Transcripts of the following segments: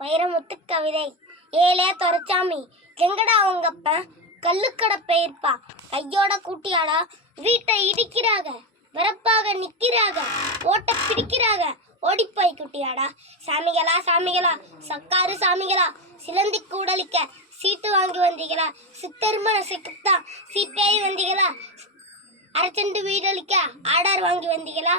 வைரமுத்து கவிதை. ஏலே துரைச்சாமி, எங்கடா உங்கப்ப கல்லுக்கடை பெயர்ப்பா கையோட கூட்டியாளா வீட்டை இடிக்கிறாங்க, வரப்பாக நிக்கிறாங்க, ஓட்ட பிடிக்கிறாங்க, ஓடிப்போய் குட்டியாடா. சாமிகளா சாமிகளா, சக்காரு சாமிகளா, சிலந்தி கூடலிக்க சீட்டு வாங்கி வந்தீங்களா, சித்தருமன சிக்குத்தா சீப்பேய் வந்தீங்களா, அரைச்சண்டு வீடளிக்க ஆர்டர் வாங்கி வந்தீங்களா,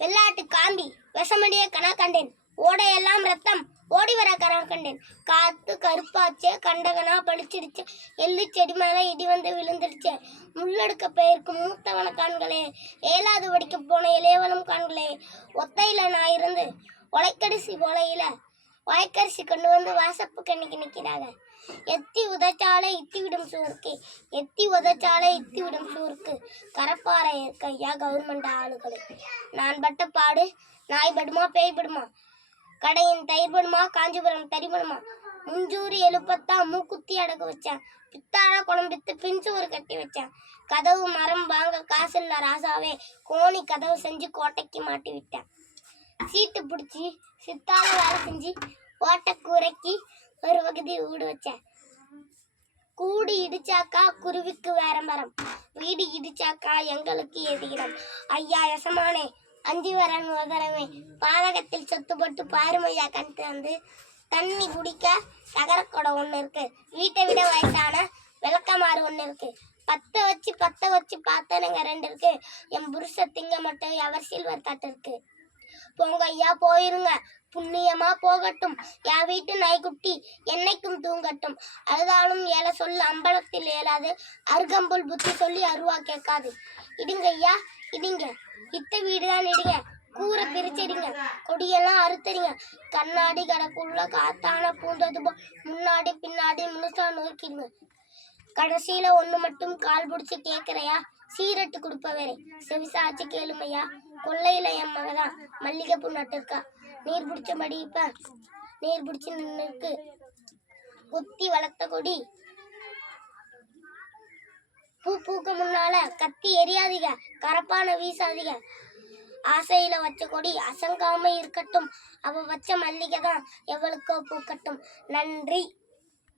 வெள்ளாட்டு காம்பி விஷமடிய கணா கண்டேன், ஓடையெல்லாம் ரத்தம் ஓடி வர கணா கண்டேன், காத்து கருப்பாச்சே கண்டகனா பளிச்சிடுச்சு, எள்ளு செடி மேலே இடி வந்து விழுந்துடுச்சு, முள்ளெடுக்க பெயர்க்கும் மூத்தவன காண்களே, ஏழாவது வடிக்க போன இளையவனும் காண்களே, ஒத்தையில நான் இருந்து உலைக்கரிசி போலையில வாய்க்கரிசி கொண்டு வந்து வாசப்பு கண்ணிக்கு நிற்கிறாங்க. எத்தி உதச்சாலை இத்தி விடும் சூருக்கு, எத்தி உதச்சாலை இத்தி விடும் சூருக்கு, கரப்பாறை இருக்க ஐயா கவர்மெண்ட் ஆளுகளே. நான் பட்ட பாடு நாய் படுமா பேய் படுமா, கடையின் தயிர் படுமா காஞ்சிபுரம் தரிபடுமா, முஞ்சூரி எழுப்பத்தா மூக்குத்தி அடகு வச்சேன், பித்தாழ குழம்பித்து பின்சூறு கட்டி வச்சேன், கதவு மரம் வாங்க காசு இல்ல ராசாவே, கோணி கதவு செஞ்சு கோட்டைக்கு மாட்டி விட்டேன், சீட்டு பிடிச்சி சித்தால வேலை செஞ்சு ஓட்டக்கூரைக்கு ஒரு பகுதி வீடு வச்சேன், கூடி இடிச்சாக்கா குருவிக்கு வேற மரம், வீடு இடிச்சாக்கா எங்களுக்கு எதிரம், ஐயா யசமானே அஞ்சு வரன் உதரவே, பாதகத்தில் சொத்து போட்டு பாருமையா கண் திறந்து, தண்ணி குடிக்க தகரக்கொடை ஒன்று இருக்கு, வீட்டை விட வயசான விளக்கமாறு ஒன்று இருக்கு, பத்த வச்சு பார்த்தனுங்க ரெண்டு இருக்கு, என் புருஷ திங்க மட்டும் அவர் சில்வர் தட்டு இருக்கு. போங்க ஐயா போயிருங்க, புண்ணியமா போகட்டும், என் வீட்டு நாய்க்குட்டி என்னைக்கும் தூங்கட்டும், அழுதாலும் ஏழை சொல்லு அம்பலத்தில் ஏலாது, அருகம்புல் புத்தி சொல்லி அருவா கேட்காது. இடுங்க ஐயா இடிங்க, இட்ட வீடுதான் இடுங்க, கூரை பிரிச்சிடுங்க, கொடியெல்லாம் அறுத்தறிங்க, கண்ணாடி கடக்குள்ள காத்தான பூந்தது முன்னாடி பின்னாடி முழுசா நோக்கிடுங்க, கடைசியில ஒண்ணு மட்டும் கால் பிடிச்சி கேட்கிறையா, சீரட்டு கொடுப்பவரே செவிசாச்சு கேளுமையா, கொள்ளையில என் மகதான் மல்லிகைப்பூ நட்டுருக்கா, நீர் பிடிச்ச மடிப்ப நீர் பிடிச்சி நின்னுருக்கு, குத்தி வளர்த்த கொடி பூ பூக்க முன்னால கத்தி எரியாதீங்க, கரப்பான வீசாதீங்க, ஆசையில வச்ச கொடி அசங்காம இருக்கட்டும், அவ வச்ச மல்லிகை தான் எவளுக்கோ பூக்கட்டும். நன்றி.